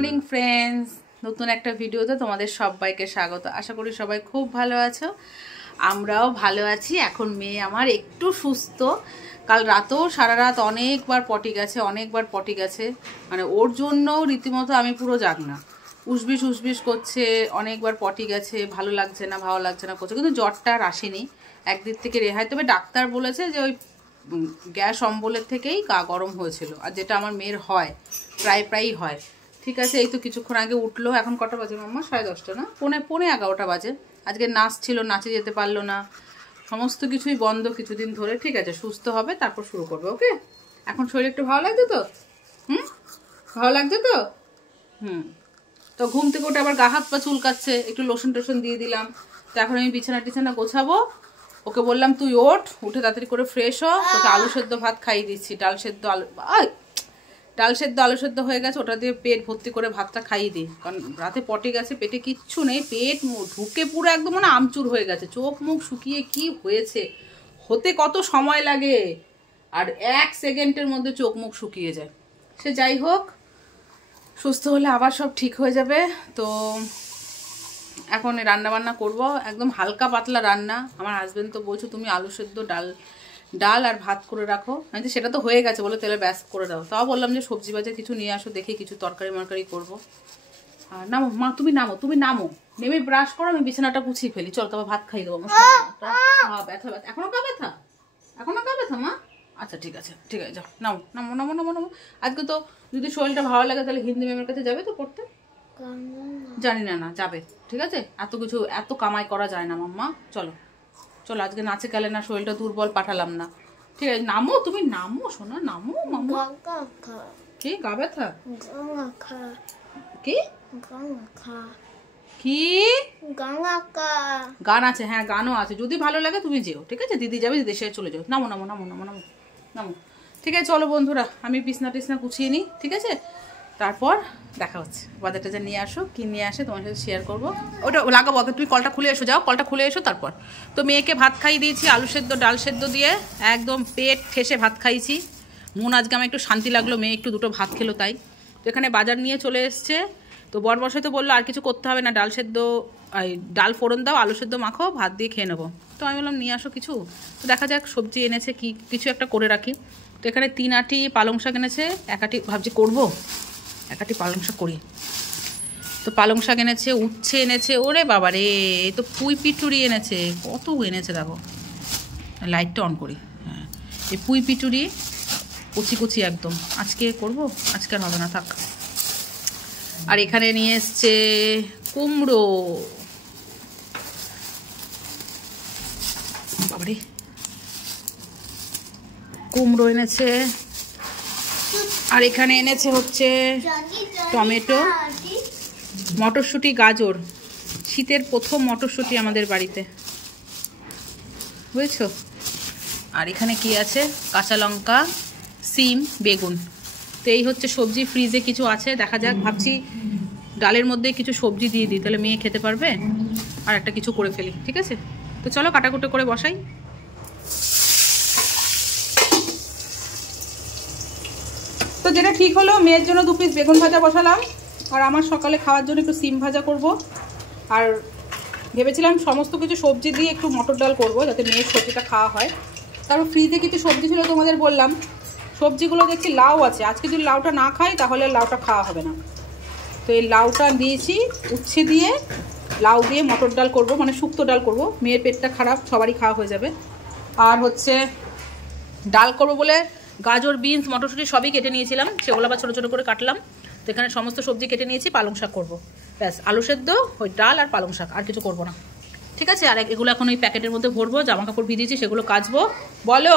Morning friends, নতুন একটা ভিডিওতে তোমাদের সবাইকে স্বাগত। আশা করি সবাই খুব ভালো আছো, আমরাও ভালো আছি। এখন মেয়ে আমার একটু সুস্থ। কাল রাতেও সারা রাত অনেকবার পটি গেছে, মানে ওর জন্য রীতিমতো আমি পুরো জাগনা। উসবিস করছে, অনেকবার পটি গেছে, ভালো লাগছে না করছে, কিন্তু জ্বরটা আর আসেনি, একদিক থেকে রেহাই। তবে ডাক্তার বলেছে যে ওই গ্যাস অম্বলের থেকেই গা গরম হয়েছিল, আর যেটা আমার মেয়ের হয়, প্রায়ই হয়। ঠিক আছে, এই তো কিছুক্ষণ আগে উঠলো। এখন কটা বাজে মাম্মা? 10:30 না, পৌনে 11টা বাজে। আজকে নাচ ছিল, নাচে যেতে পারলো না, সমস্ত কিছুই বন্ধ কিছুদিন ধরে। ঠিক আছে, সুস্থ হবে তারপর শুরু করবে। ওকে, এখন শরীর একটু ভালো লাগছে তো? ভালো লাগছে তো? তো ঘুম থেকে উঠে আবার গা হাত পা চুলকাচ্ছে, একটু লোশন টোশন দিয়ে দিলাম। তো এখন আমি বিছানা গোছাবো। ওকে বললাম তুই উঠে তাড়াতাড়ি করে ফ্রেশ হ, তোকে আলু সেদ্ধ ভাত খাইয়ে দিচ্ছি। ডাল সেদ্ধ আলু সেদ্ধ হয়ে গেছে, ওটা দিয়ে পেট ভর্তি করে ভাতটা খাইয়ে দিই। কারণ রাতে পটে গেছে, পেটে কিচ্ছু নেই, পেট ঢুকে পুরো একদম মানে আমচুর হয়ে গেছে। চোখ মুখ শুকিয়ে কি হয়েছে, হতে কত সময় লাগে, আর 1 সেকেন্ডের মধ্যে চোখ মুখ শুকিয়ে যায়। সে যাই হোক, সুস্থ হলে আবার সব ঠিক হয়ে যাবে। তো এখন রান্না বান্না করবো, একদম হালকা পাতলা রান্না। আমার হাজবেন্ড তো বলছো তুমি আলু সেদ্ধ ডাল আর ভাত করে রাখো। আমি তো সেটা তো হয়ে গেছে, বলে তেলে ব্যাস করে দাও। তাও বললাম যে সবজি বাজার কিছু নিয়ে আসো, দেখি কিছু তরকারি করবো। আর নামো মা, তুমি নামো, নেমে ব্রাশ করো, আমি বিছানাটা গুছিয়ে ফেলি। চল, তবে ভাত খাই দেবো। ব্যথা এখনো কা ব্যথা মা? আচ্ছা ঠিক আছে যাও, নামো। আজকে তো যদি শরীরটা ভালো লাগে তাহলে হিন্দি ম্যামের কাছে যাবে তো পড়তে? জানি না যাবে। ঠিক আছে, এত কামাই করা যায় না মাম্মা। চলো আজকে নাচে গেলে না, শরীরটা দুর্বল, পাঠালাম না। ঠিক আছে, নামো, তুমি নামো সোনা, নামো মাম্মা। কি গা ব্যথা? কি গান আছে? হ্যাঁ, গানও আছে। যদি ভালো লাগে তুমি যেও। ঠিক আছে, দিদি যাবে, দিদি সে চলে যাও। নামো। ঠিক আছে চলো বন্ধুরা, আমি বিছনা টিছনা গুছিয়ে নিই। ঠিক আছে, তারপর দেখা হচ্ছে। বাজারটা যা নিয়ে আসো, কি নিয়ে আসে তোমার সাথে শেয়ার করবো। ওটা লাগাবো আগে, তুমি কলটা খুলে এসো, যাও কলটা খুলে এসো। তারপর তো মেয়েকে ভাত খাইয়ে দিয়েছি, আলু সেদ্ধ ডাল সেদ্ধ দিয়ে একদম পেট ঠেসে ভাত খাইয়েছি। মন আজকে আমার একটু শান্তি লাগলো, মেয়ে একটু দুটো ভাত খেলো তাই। তো এখানে বাজার নিয়ে চলে এসছে। তো বরমশাই তো বললো আর কিছু করতে হবে না, ডাল ফোড়ন দাও, আলু সেদ্ধ মাখো, ভাত দিয়ে খেয়ে নেবো। তো আমি বললাম নিয়ে আসো কিছু। তো দেখা যাক, সবজি এনেছে, কিছু একটা করে রাখি। তো এখানে 3 আঁটি পালং শাক এনেছে, 1 আঁটি ভাবছি করবো, 1 আঁটি পালং শাক করি। তো পালং শাক এনেছে, উচ্ছে এনেছে, ওরে বাবা রে, তো পুঁই পিটুরি এনেছে, কত এনেছে দেখো। লাইটটা অন করি। হ্যাঁ, এই পুঁই পিটুরি কুচি একদম আজকে করবো, আজকে আর হবে না, থাক। আর এখানে নিয়ে এসছে কুমড়ো, বাবারে কুমড়ো এনেছে। আর এখানে এনেছে হচ্ছে টমেটো, মটরশুঁটি, গাজর। শীতের প্রথম মটরশুঁটি আমাদের বাড়িতে, বুঝেছো। আর এখানে কি আছে, কাঁচা লঙ্কা, সিম, বেগুন। তো এই হচ্ছে সবজি। ফ্রিজে কিছু আছে, দেখা যাক। ভাবছি ডালের মধ্যে কিছু সবজি দিয়ে দিই, তাহলে মেয়ে খেতে পারবে, আর একটা কিছু করে ফেলি। ঠিক আছে, তো চলো কাটাকুটো করে বসাই। তো যেটা ঠিক হলো, মেয়ের জন্য 2 পিস বেগুন ভাজা বসালাম, আর আমার সকালে খাওয়ার জন্য একটু সিম ভাজা করব। আর ভেবেছিলাম সমস্ত কিছু সবজি দিয়ে একটু মটর ডাল করব, যাতে মেয়ের সবজিটা খাওয়া হয়। তারপর ফ্রিজে কিছু সবজি ছিল, তোমাদের বললাম। সবজিগুলো দেখছি লাউ আছে, আজকে যদি লাউটা না খাই তাহলে লাউটা খাওয়া হবে না। তো এই লাউটা দিয়েছি, উচ্ছে দিয়ে লাউ দিয়ে মটর ডাল করব, মানে শুক্তো ডাল করব। মেয়ের পেটটা খারাপ, সবারই খাওয়া হয়ে যাবে। আর হচ্ছে ডাল করব বলে গাজর, বিনস, মটরশুঁটি সবই কেটে নিয়েছিলাম, সেগুলো আবার ছোটো ছোটো করে কাটলাম। তো এখানে সমস্ত সবজি কেটে নিয়েছি, পালং শাক করবো, ব্যাস। আলু সেদ্ধ, ওই ডাল আর পালং শাক, আর কিছু করবো না। ঠিক আছে, আর এগুলো এখন ওই প্যাকেটের মধ্যে ভরবো, জামা কাপড় ভিজিয়েছি সেগুলো কাচবো। বলো,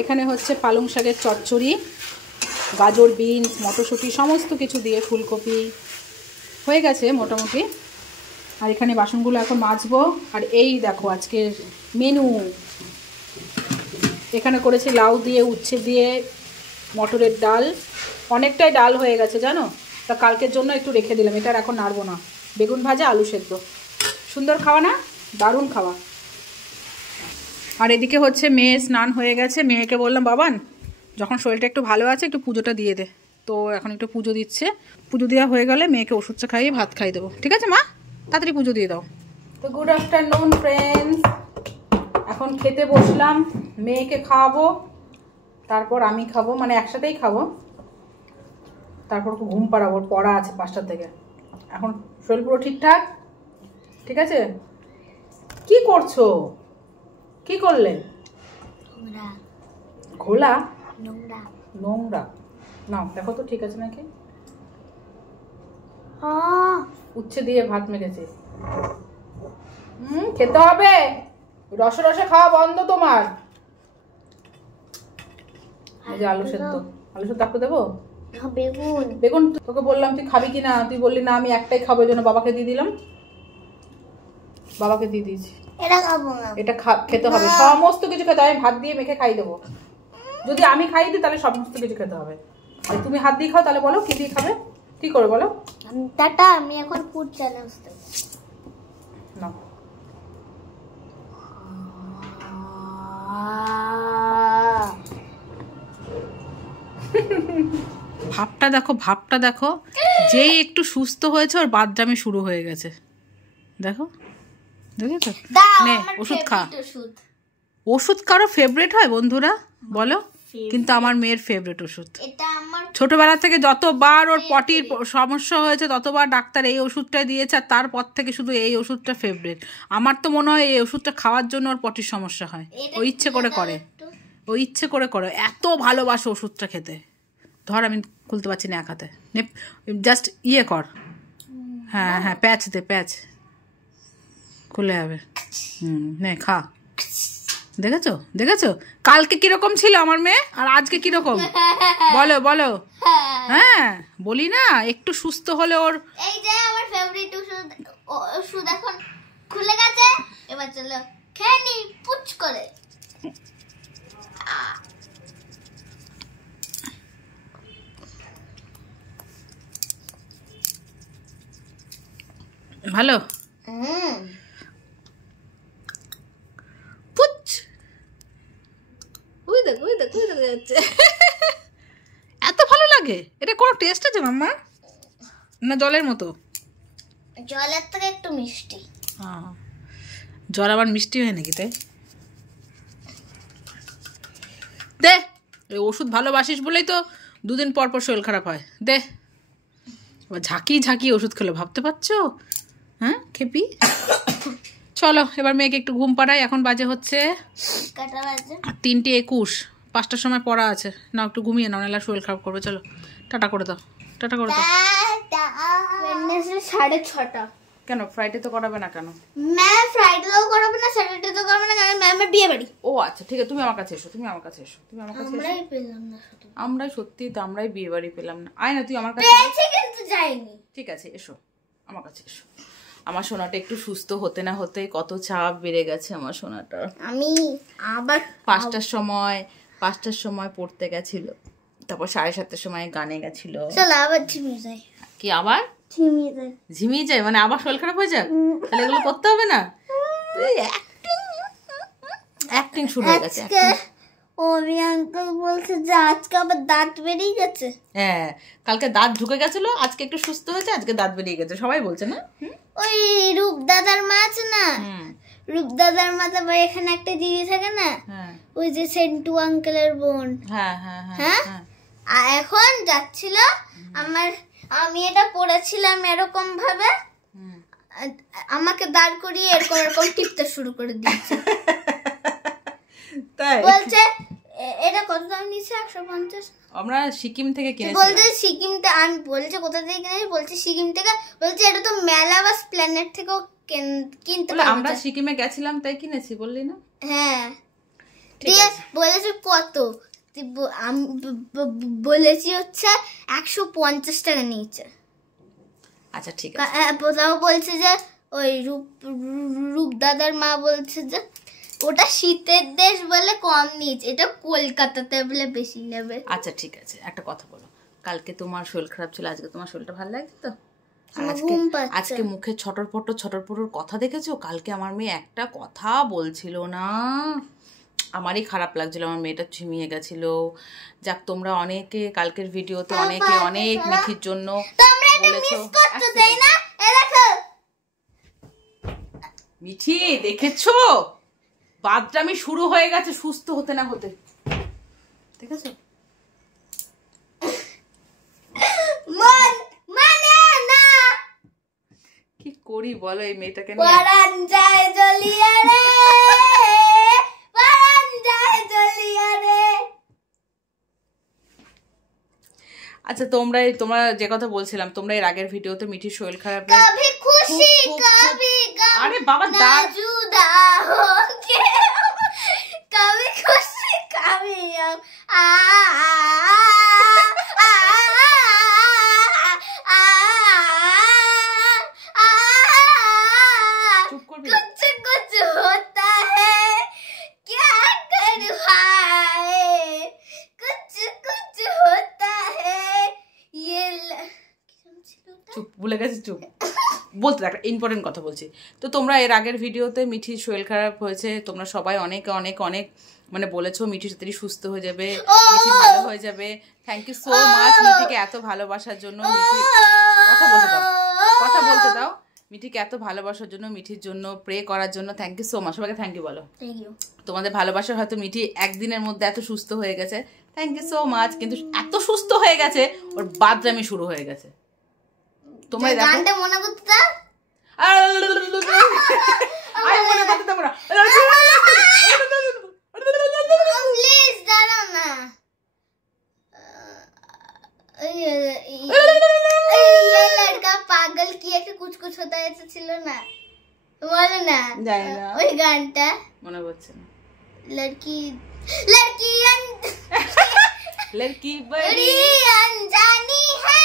এখানে হচ্ছে পালং শাকের চচ্চড়ি, গাজর, বিনস, মটরশুঁটি সমস্ত কিছু দিয়ে, ফুলকপি হয়ে গেছে মোটামুটি। আর এখানে বাসনগুলো এখন মাজবো। আর এই দেখো আজকের মেনু, এখানে করেছি লাউ দিয়ে, উচ্ছে দিয়ে, মটরের ডাল। অনেকটাই ডাল হয়ে গেছে জানো, তা কালকের জন্য একটু রেখে দিলাম, এটা আর এখন নাড়বো না। বেগুন ভাজা, আলু সেদ্ধ, সুন্দর খাওয়া না? দারুণ খাওয়া। আর এদিকে হচ্ছে মেয়ে স্নান হয়ে গেছে, মেয়েকে বললাম বাবান যখন শরীরটা একটু ভালো আছে একটু পুজোটা দিয়ে দে। তো এখন একটু পুজো দিচ্ছে, পুজো দেওয়া হয়ে গেলে মেয়েকে ওষুধটা খাইয়ে ভাত খাই দেবো, ঠিক আছে মা? তাড়াতাড়ি পুজো দিয়ে দাও। তো গুড আফটারনুন ফ্রেন্ডস, এখন খেতে বসলাম, মেয়েকে খাওয়াবো, তারপর আমি খাবো, মানে একসাথেই খাবো, তারপর ঘুম পাড়াবো, পড়া আছে 5টার থেকে। এখন শরীর পুরো ঠিকঠাক, ঠিক আছে? কি করছো? কি করলে? ঘোলা নোংরা না, দেখো তো ঠিক আছে নাকি। উচ্ছে দিয়ে ভাত মেখেছে, খেতে হবে, রসে রসে খাওয়া বন্ধ তোমার। এই যে আলু সেদ্ধ, আলু সেদ্ধ তারপর দেবো বেগুন। বেগুন তোকে বললাম তুই খাবি কিনা, তুই বললি না আমি একটাই খাবো, এই জন্য বাবাকে দিয়ে দিলাম, বাবাকে দিয়ে দিয়েছি। এটা খেতে হবে, সমস্ত কিছু খেতে হবে, ভাত দিয়ে মেখে খাই দেবো। যদি আমি খাই দিই তাহলে সমস্ত কিছু খেতে হবে, আর তুমি হাত দিয়ে খাও তাহলে বলো কি দিয়ে খাবে, কি করে বলো? টাটা, আমি এখন ফুড চ্যালেঞ্জ দেব না। ভাবটা দেখো, ভাবটা দেখো, যেই একটু সুস্থ হয়েছে ওর বাদরামি শুরু হয়ে গেছে, দেখো দেখেছো? নে ওষুধ খা। ওষুধ কারো ফেভারিট হয় বন্ধুরা বলো? কিন্তু আমার মেয়ের ফেভারিট ওষুধ। ছোটবেলা থেকে যতবার ওর পটির সমস্যা হয়েছে ততবার ডাক্তার এই ওষুধটাই দিয়েছে, আর তারপর থেকে শুধু এই ওষুধটা ফেভারিট। আমার তো মনে হয় এই ওষুধটা খাওয়ার জন্য ওর পটির সমস্যা হয়, ও ইচ্ছে করে করে, ও ইচ্ছে করে করে, এত ভালোবাসে ওষুধটা খেতে। ধর আমি খুলতে পারছি না এক হাতে, জাস্ট ইয়ে কর, হ্যাঁ হ্যাঁ প্যাচ দে, প্যাচ খুলে যাবে। নে খা। দেখেছো দেখেছো কালকে কিরকম ছিল আমার মেয়ে আর আজকে কিরকম, বলো বলো। হ্যাঁ বলি না, একটু সুস্থ হলে ওর। এই যে আমার ফেভারিট ওষুধ, ওষুধ এখন খুলে গেছে, এবার চলো খেয়ে নি পুচ করে। ভালো পুচ, ওই দেখ ওই দেখ ওই দেখ যাচ্ছে। এত ভালো লাগে, এটা কোনো টেস্ট আছে মাম্মা? না জলের মতো? জলের থেকে একটু মিষ্টি। জল আবার মিষ্টি হয় নাকি? তাই দে, এই ওষুধ ভালোবাসিস বলেই তো 2 দিন পর পর শরীর খারাপ হয়। দে, ঝাঁকি ঝাঁকি ওষুধ খেলো, ভাবতে পারছো? হ্যাঁ খেপি। চলো এবার মেয়েকে একটু ঘুম পাড়াই, এখন বাজে হচ্ছে 3:21, 5টার সময় পড়া আছে। না একটু ঘুমিয়ে নাও, নাহলে শরীর খারাপ করবে। চলো টাটা করে দাও, টাটা করে দাও। 6:30। কেন ফ্রাইডে তো করাবে না? কেন ম্যাম ফ্রাইডে তো করাবে না, স্যাটারডে তো করবে না, কারণ ম্যামের বিয়ে বাড়ি। ও আচ্ছা ঠিক আছে, তুমি আমার কাছে এসো, তুমি আমার কাছে এসো, তুমি আমার কাছে এসো। আমরাই পেলাম না শুধু, আমরাই সত্যি তো, আমরাই বিয়ে বাড়ি পেলাম না। আয় না তুই আমার কাছে, পেয়েছি কিন্তু যাইনি। ঠিক আছে এসো আমার কাছে এসো। আমার সোনাটা একটু সুস্থ হতে না হতে কত চাপ বেড়ে গেছে আমার সোনাটা। আমি আবার 5টার সময় পড়তে গেছিল, তারপর 7:30টার সময় গানে গেছিল। চলো আবার ঝিমিয়ে যাই। কি আবার ঝিমিয়ে যায়? মানে আবার শরীর খারাপ হয়ে যাক, তাহলে এগুলো করতে হবে না? অ্যাক্টিং শুরু হয়ে গেছে। ওমি আঙ্কেল বলছে যে আজকে আবার দাঁত বেরিয়ে গেছে। হ্যাঁ কালকে দাঁত ঢুকে গেছিল, আজকে একটু সুস্থ হয়েছে, আজকে দাঁত বেরিয়ে গেছে, সবাই বলছে না? ওই রূপ দাদার মা আছে না, রূপ দাদার মা তো এখানে একটা দিদি থাকে না, ওই যে সেন্টু আঙ্কেলের বোন। হ্যাঁ হ্যাঁ হ্যাঁ। এখন যাচ্ছিল আমি এটা পড়েছিলাম এরকম ভাবে, আমাকে দাঁড় করিয়ে এরকম এরকম টিপতে শুরু করে দিয়েছে। তাই বলছে এটা কত দাম নিচ্ছে? 150। আমরা সিকিম থেকে কিনেছি। বলছে সিকিমটা, আমি বলছে কোথা থেকে কিনেছি, বলছে সিকিম থেকে। বলছে এটা তো মেলা বা প্ল্যানেট থেকেও কিনতে পারবে। আমরা সিকিমে গেছিলাম তাই কিনেছি বললি না? হ্যাঁ দিয়ে বলেছে কত, বলেছি হচ্ছে 150 টাকা নিয়েছে। আচ্ছা ঠিক আছে। তাও বলছে যে ওই রূপ দাদার মা বলছে যে ওটা শীতের দেশ বলে কম নিয়েছে, এটা কলকাতাতে বলে বেশি নেবে। আচ্ছা ঠিক আছে, একটা কথা বলো, কালকে তোমার শরীর খারাপ ছিল, আজকে তোমার শরীরটা ভালো লাগছে তো? আজকে মুখে ছটর পটর কথা দেখেছো? কালকে আমার মেয়ে একটা কথা বলছিল না, আমারই খারাপ লাগছিল, আমার মেয়েটা ঝিমিয়ে গেছিল। যাক, তোমরা অনেকে কালকের ভিডিওতে অনেকে অনেক মিঠির জন্য বলেছো। মিঠি দেখেছো, বাদরামি শুরু হয়ে গেছে সুস্থ হতে না হতে, ঠিক আছে? কি করি বলো এই মেয়েটাকে নিয়ে? আচ্ছা, তোমরা যে কথা বলছিলাম, তোমরা এর আগের ভিডিওতে মিঠির শরীর খারাপ, আরে বাবা চুপ, ভুলে গেছি, চুপ বলতে দেখ, ইম্পর্টেন্ট কথা বলছি। তো তোমরা এর আগের ভিডিওতে মিঠির শরীর খারাপ হয়েছে, তোমরা সবাই অনেক অনেক অনেক মানে বলেছো মিঠি তাড়াতাড়ি সুস্থ হয়ে যাবে, মিঠি ভালো হয়ে যাবে। থ্যাংক ইউ সো মাচ মিঠিকে এত ভালোবাসার জন্য। মিঠি কথা বলতে দাও। মিঠিকে এত ভালোবাসার জন্য, মিঠির জন্য প্রে করার জন্য থ্যাংক ইউ সো মাচ। সবাইকে থ্যাংক ইউ বলো। তোমাদের ভালোবাসা হয়তো মিঠি একদিনের মধ্যে এত সুস্থ হয়ে গেছে, থ্যাংক ইউ সো মাচ। কিন্তু এত সুস্থ হয়ে গেছে, ওর বাদরামি শুরু হয়ে গেছে। তোমরা গানটা মনে করতে দাও। আই মনে করতে দাও না, প্লিজ দাঁড়াও না। ये लड़का पागल किया कि कुछ कुछ होता है ऐसा ছিল না, বলো না? জানি না ওই গানটা মনে পড়ছে না। लड़की बड़ी अनजानी है,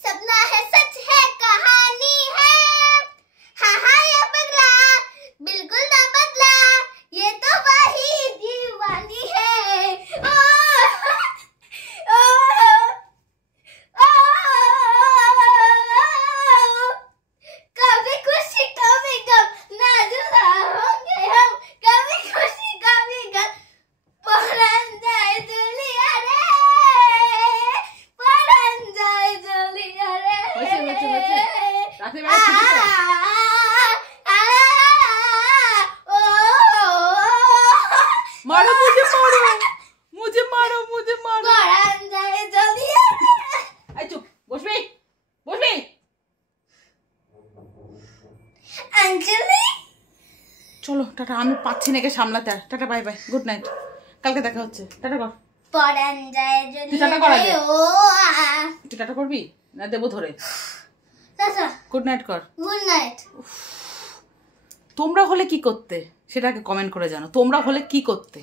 सपना है सच है कहानी है, हाँ ये पगला बिल्कुल ना बदला, ये तो वही दीवानी है। कभी खुशी कभी गम ना जुदा होंगे हम, कभी खुशी कभी गम, पढ़न जाए दुनिया रे, पढ़न जाए दुनिया रे। रात में मारो मुझे, मारो मुझे, पढ़न जाए दुनिया रे। आई चुप, বসবি अंजलि। চলো টাটা, আমি পাচ্ছি না একে সামলাতে। আর ta-ta, bye bye, good night, কালকে দেখা হচ্ছে। টাটা কর। পড়ান যায় যদি টাটা কর আগে। তুই টাটা করবি না দেবো ধরে? টাটা, গুড নাইট কর। Good night. তোমরা হলে কি করতে সেটাকে কমেন্ট করে জানো, তোমরা হলে কি করতে?